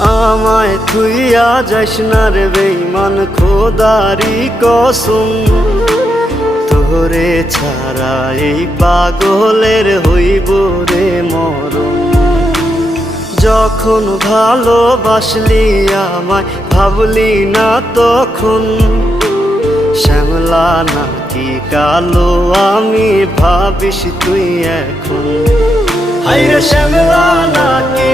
আমায় থুইয়া যাস না রে বেঈমান, খোদারি কসম। তোরে ছাড়া এই পাগলের হইব রে মরণ। যখন ভালোবাসলি আমায় ভাবলি না তখন, শ্যামলা নাকি কালো আমি ভাবিস তুই এখন। হায়রে শ্যামলা নাকি